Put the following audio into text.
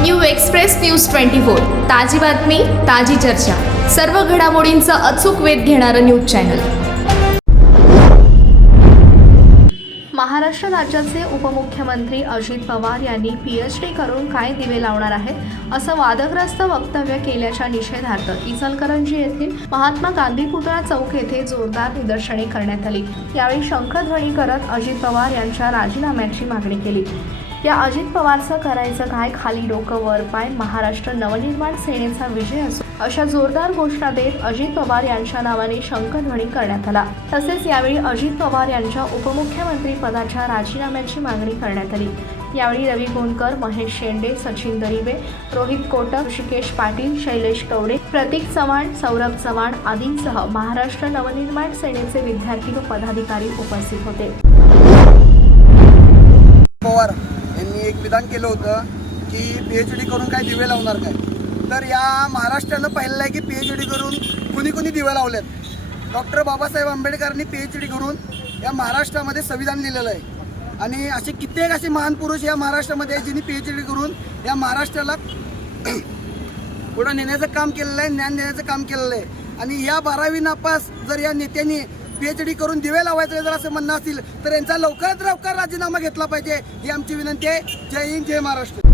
New express news twenty four. ताजी बातमी ताजी चर्चा. सर्व घडामोडींचा अचूक वेध घेणारं न्यूज चॅनल. महाराष्ट्र राज्याचे उपमुख्यमंत्री अजित पवार यांनी पीएच डी करून काय दिवे लावणार आहेत असं वादग्रस्त वक्तव्य केल्याच्या निषेधार्थ इचलकरंजी येथील महात्मा गांधी पुतळा चौक येथे जोरदार निदर्शने करण्यात आली. यावेळी शंखध्वनी करत अजित पवार यांच्या राजीनाम्याची मागणी केली. या अजित पवारचं करायचं काय? खाली डोकं वर पाय. महाराष्ट्र नवनिर्माण सेनेचा विजय असो. अशा जोरदार घोषणा देत अजित पवार यांच्या नावाने शंखध्वनी करण्यात आला. तसेच यावेळी अजित पवार यांच्या उपमुख्यमंत्री पदाच्या राजीनाम्याची मागणी करण्यात आली. यावेळी रवी गोंदकर महेश शेंडे सचिन दरिबे रोहित कोटक ऋषिकेश पाटील शैलेश कवडे प्रतीक चव्हाण सौरभ चव्हाण आदींसह महाराष्ट्र नवनिर्माण सेनेचे विद्यार्थी व पदाधिकारी उपस्थित होते. एक विधान केलं होतं की पी एच डी करून काय दिवे लावणार काय? तर या महाराष्ट्रानं पाहिलेलं आहे की पी एच डी करून कुणी कुणी दिवे लावलेत. डॉक्टर बाबासाहेब आंबेडकरांनी पी एच डी करून या महाराष्ट्रामध्ये संविधान लिहिलेलं आहे. आणि असे कित्येक असे महान पुरुष या महाराष्ट्रामध्ये आहे ज्यांनी पी एच डी करून या महाराष्ट्राला पुढं नेण्याचं काम केलेलं आहे ज्ञान देण्याचं काम केलेलं आहे. आणि या बारावी नापास जर या नेत्यांनी पीएच डी करून दिवे लावायचं जर असं म्हणणं असेल तर यांचा लवकरात लवकर राजीनामा घेतला पाहिजे. ही आमची विनंती आहे. जय हिंद जय महाराष्ट्र.